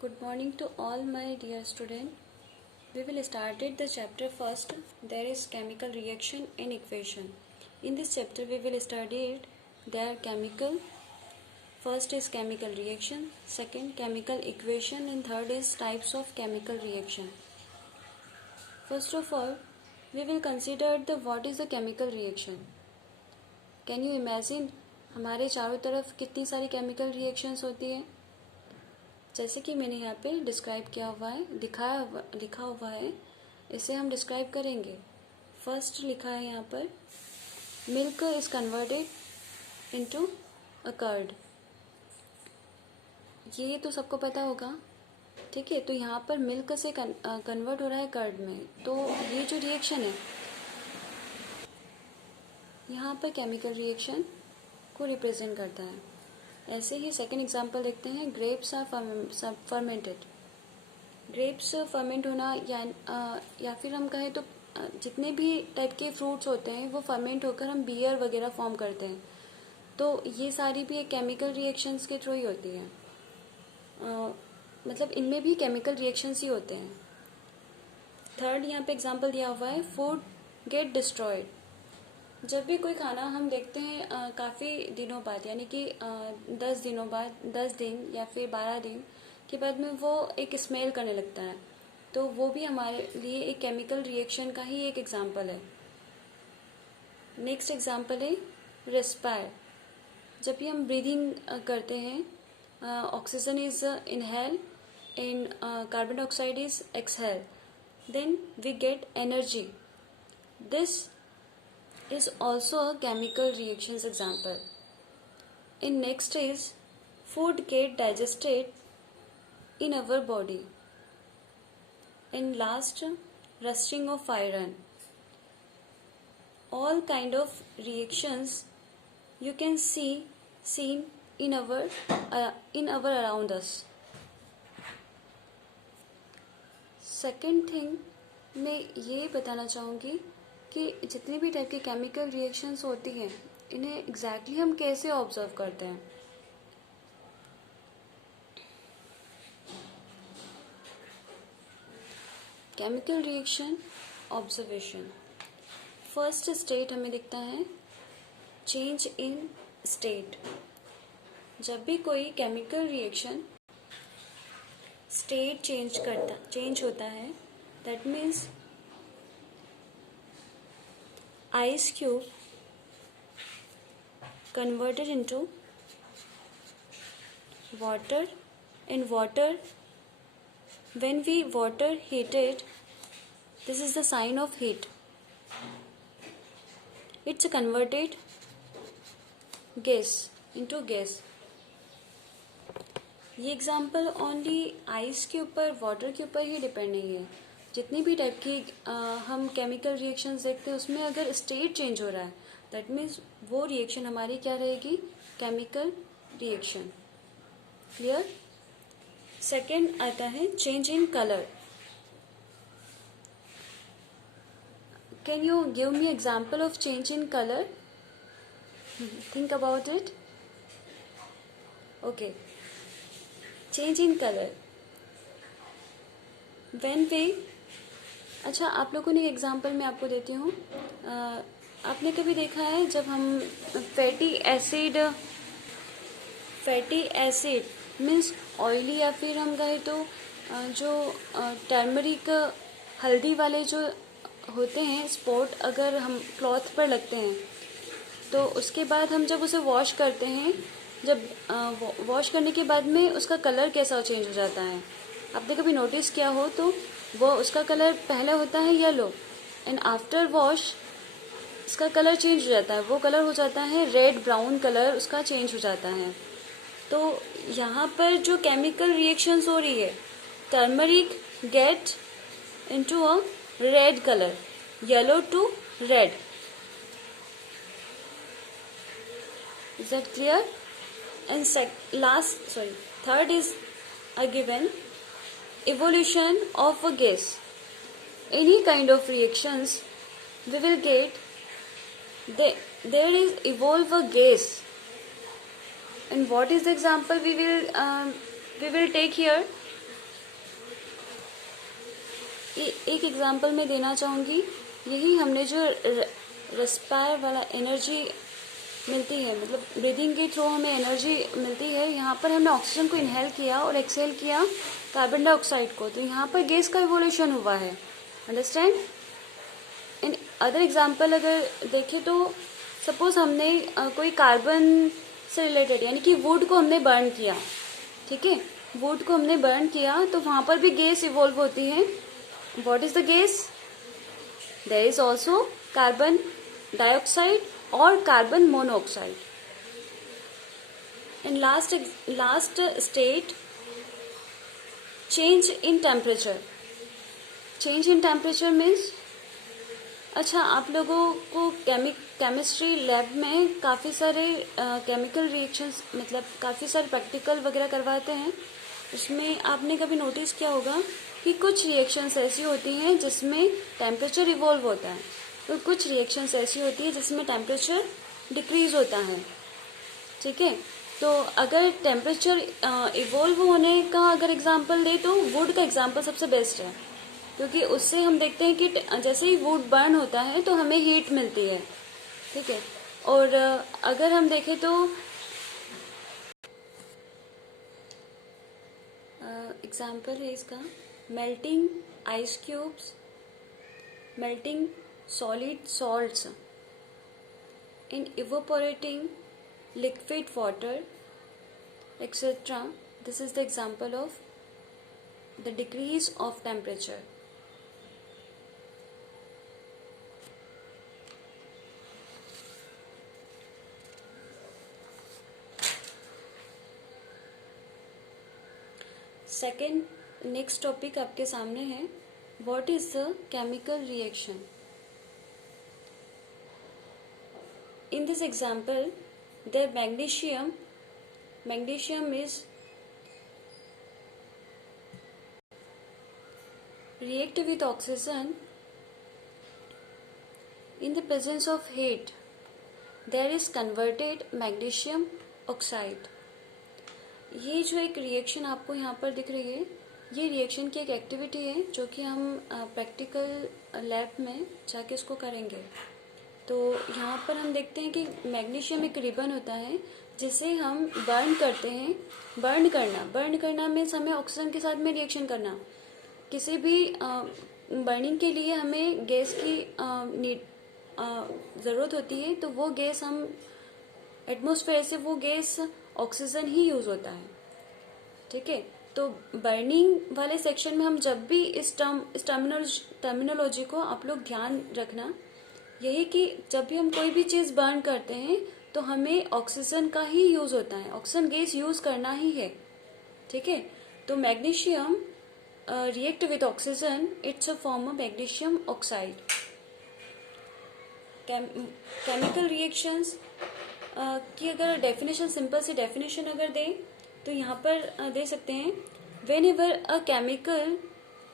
Good morning to all my dear students. We will start it the chapter first. There is chemical reaction and equation. In this chapter we will study it. There are chemical. First is chemical reaction, second chemical equation, and third is types of chemical reaction. First of all, we will consider the what is the chemical reaction. Can you imagine हमारे चारों तरफ कितनी सारी chemical reactions होती है. जैसे कि मैंने यहाँ पे डिस्क्राइब किया हुआ है, लिखा हुआ है, इसे हम डिस्क्राइब करेंगे. फर्स्ट लिखा है यहाँ पर, milk is converted into a curd. ये तो सबको पता होगा, ठीक है. तो यहाँ पर मिल्क से कन्वर्ट हो रहा है कर्ड में. तो ये जो रिएक्शन है यहाँ पर केमिकल रिएक्शन को रिप्रेजेंट करता है. ऐसे ही सेकेंड एग्जाम्पल देखते हैं. Grapes are fermented. Grapes ferment होना या फिर हम कहें तो जितने भी टाइप के फ्रूट्स होते हैं वो फर्मेंट होकर हम बियर वगैरह फॉर्म करते हैं. तो ये सारी भी एक केमिकल रिएक्शंस के थ्रू ही होती है. मतलब इनमें भी केमिकल रिएक्शंस ही होते हैं. थर्ड यहाँ पे एग्जाम्पल दिया हुआ है, फूड गेट डिस्ट्रॉयड. जब भी कोई खाना हम देखते हैं काफ़ी दिनों बाद, यानी कि 10 दिनों बाद, 10 दिन या फिर 12 दिन के बाद में वो एक स्मेल करने लगता है, तो वो भी हमारे लिए एक केमिकल रिएक्शन का ही एक एग्जांपल है. नेक्स्ट एग्जांपल है रेस्पायर. जब भी हम ब्रीदिंग करते हैं, oxygen is inhale and carbon dioxide is exhale, then we get energy. This is also a chemical reactions example. And next is food get digested in our body. And last, rusting of iron. All kind of reactions you can seen in our around us. Second thing मैं ये बताना चाहूँगी कि जितनी भी type की chemical reactions होती हैं इन्हें एग्जैक्टली हम कैसे ऑब्जर्व करते हैं. Chemical reaction observation. First state हमें दिखता है चेंज इन स्टेट. जब भी कोई केमिकल रिएक्शन स्टेट चेंज होता है, that means ice cube converted into water, and water, when we water heated, this is the sign of heat. It's a converted gas into gas. ये example only ice के ऊपर, water के ऊपर ही depend नहीं है. जितनी भी टाइप की हम केमिकल रिएक्शंस देखते हैं उसमें अगर स्टेट चेंज हो रहा है, दैट मीन्स वो रिएक्शन हमारी क्या रहेगी, केमिकल रिएक्शन. क्लियर. सेकेंड आता है change in colour. Can you give me example of change in colour? Think about it. Okay, change in colour when we, अच्छा आप लोगों ने एग्जाम्पल मैं आपको देती हूँ. आपने कभी देखा है जब हम फैटी एसिड मीन्स ऑयली, या फिर हम कहें तो जो टर्मरिक हल्दी वाले जो होते हैं स्पॉट अगर हम क्लॉथ पर लगते हैं, तो उसके बाद हम जब उसे वॉश करते हैं, जब वॉश करने के बाद में उसका कलर कैसा चेंज हो जाता है. आपने कभी नोटिस किया हो तो वो उसका कलर पहले होता है येलो, एंड आफ्टर वॉश उसका कलर चेंज हो जाता है. वो कलर हो जाता है रेड ब्राउन कलर, उसका चेंज हो जाता है. तो यहाँ पर जो केमिकल रिएक्शंस हो रही है, turmeric get into a red colour, yellow to red. Is that clear? And third is a given evolution of a gas. Any kind of reactions we will get, there is evolve a gas. And what is the example we will take here? एक example मैं देना चाहूँगी, यही हमने जो respire वाला energy मिलती है, मतलब ब्रीदिंग के थ्रू हमें एनर्जी मिलती है, यहाँ पर हमने ऑक्सीजन को इनहेल किया और एक्सहेल किया कार्बन डाइऑक्साइड को, तो यहाँ पर गैस का इवोल्यूशन हुआ है। अंडरस्टैंड? इन अदर एग्जांपल अगर देखें तो सपोज हमने कोई कार्बन से रिलेटेड यानी कि वुड को हमने बर्न किया, ठीक है, वुड को हमने बर्न किया तो वहाँ पर भी गैस इवॉल्व होती है। What is the gas? There is also carbon dioxide और carbon monoxide. In last state, change in temperature. Change in temperature means, अच्छा आप लोगों को केमिस्ट्री लैब में काफ़ी सारे केमिकल रिएक्शंस, मतलब काफ़ी सारे प्रैक्टिकल वगैरह करवाते हैं। उसमें आपने कभी नोटिस किया होगा कि कुछ रिएक्शंस ऐसी होती हैं जिसमें टेम्परेचर इवॉल्व होता है, तो कुछ रिएक्शंस ऐसी होती है जिसमें टेम्परेचर डिक्रीज होता है, ठीक है। तो अगर टेम्परेचर इवॉल्व होने का अगर एग्जांपल दे तो वुड का एग्जांपल सबसे बेस्ट है, क्योंकि उससे हम देखते हैं कि जैसे ही वुड बर्न होता है तो हमें हीट मिलती है, ठीक है। और अगर हम देखें तो एग्जांपल है इसका, melting ice cubes, melting solid salts in evaporating liquid water, etc. This is the example of the decrease of temperature. Second next topic आपके सामने है, what is the chemical reaction. In this example the magnesium is react with oxygen in the presence of heat, there is converted magnesium oxide। ये जो एक reaction आपको यहाँ पर दिख रही है, ये रिएक्शन की एक एक्टिविटी है जो कि हम प्रैक्टिकल लैब में जाके इसको करेंगे। तो यहाँ पर हम देखते हैं कि मैग्नीशियम एक रिबन होता है जिसे हम बर्न करते हैं। बर्न करना मीन्स हमें ऑक्सीजन के साथ में रिएक्शन करना। किसी भी बर्निंग के लिए हमें गैस की ज़रूरत होती है, तो वो गैस हम एटमॉस्फेयर से वो गैस ऑक्सीजन ही यूज़ होता है, ठीक है। तो बर्निंग वाले सेक्शन में हम जब भी इस टर्मिनोलॉजी को आप लोग ध्यान रखना, यही कि जब भी हम कोई भी चीज़ बर्न करते हैं तो हमें ऑक्सीजन का ही यूज़ होता है, ऑक्सीजन गैस यूज़ करना ही है, ठीक है। तो magnesium react with oxygen, it's a form of magnesium oxide. Chemical reactions की अगर डेफिनेशन, सिंपल सी डेफिनेशन अगर दें तो यहाँ पर दे सकते हैं, when ever a chemical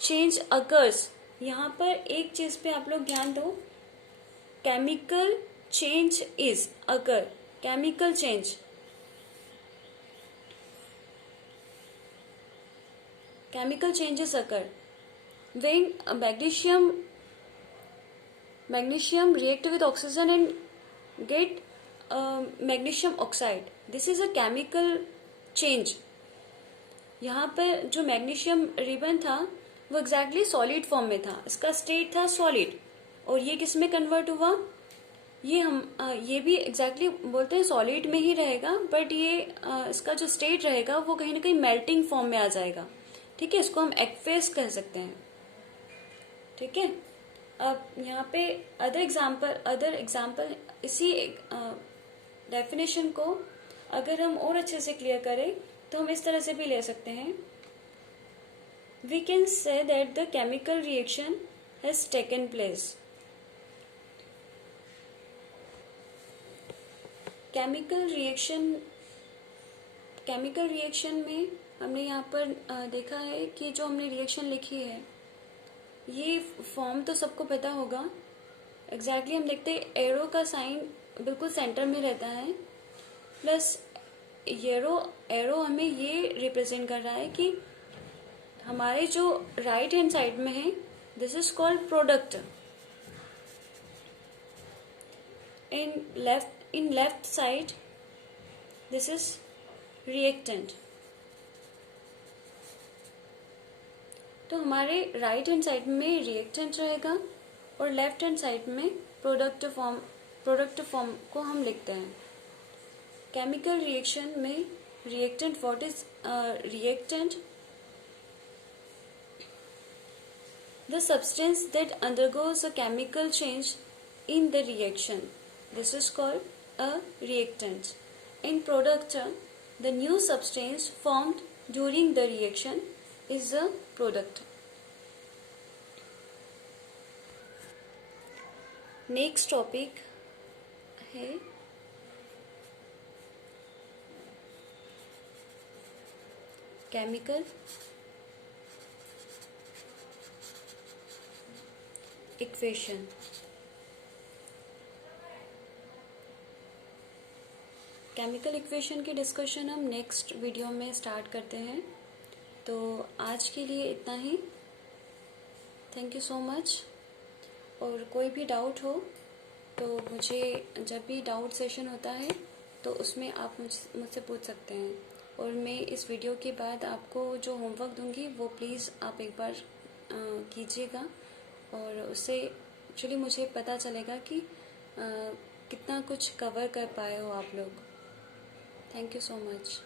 change occurs. यहाँ पर एक चीज़ पे आप लोग ध्यान दो, केमिकल चेंज इज अगर, chemical change, chemical changes occur when magnesium react with oxygen and get magnesium oxide. This is a chemical change। यहाँ पर जो मैग्नीशियम रिबन था वो एग्जैक्टली सॉलिड फॉर्म में था, इसका स्टेट था सॉलिड, और ये किस में कन्वर्ट हुआ, ये भी एग्जैक्टली बोलते हैं सॉलिड में ही रहेगा, बट ये इसका जो स्टेट रहेगा वो कहीं ना कहीं मेल्टिंग फॉर्म में आ जाएगा, ठीक है। इसको हम एक्वेस कह सकते हैं, ठीक है। अब यहाँ पे अदर एग्जाम्पल इसी डेफिनेशन को अगर हम और अच्छे से क्लियर करें तो हम इस तरह से भी ले सकते हैं, we can say that the chemical reaction has taken place. Chemical reaction में हमने यहाँ पर देखा है कि जो हमने रिएक्शन लिखी है, ये फॉर्म तो सबको पता होगा। एग्जैक्टली हम देखते हैं एरो का साइन बिल्कुल सेंटर में रहता है, प्लस एरो हमें ये रिप्रेजेंट कर रहा है कि हमारे जो राइट हैंड साइड में है This is called product. In left side, this is reactant. तो हमारे राइट हैंड साइड में रिएक्टेंट रहेगा और लेफ्ट हैंड साइड में प्रोडक्ट फॉर्म को हम लिखते हैं. केमिकल रिएक्शन में reactant, what is reactant? The substance that undergoes a chemical change in the reaction. This is called a reactant. In product, the new substance formed during the reaction is a product. Next topic है chemical equation. Chemical equation की discussion हम next video में start करते हैं. तो आज के लिए इतना ही. Thank you so much. और कोई भी डाउट हो तो मुझे, जब भी डाउट सेशन होता है तो उसमें आप मुझसे पूछ सकते हैं. और मैं इस वीडियो के बाद आपको जो होमवर्क दूंगी वो प्लीज़ आप एक बार कीजिएगा. और उससे एक्चुअली मुझे पता चलेगा कि कितना कुछ कवर कर पाए हो आप लोग. Thank you so much.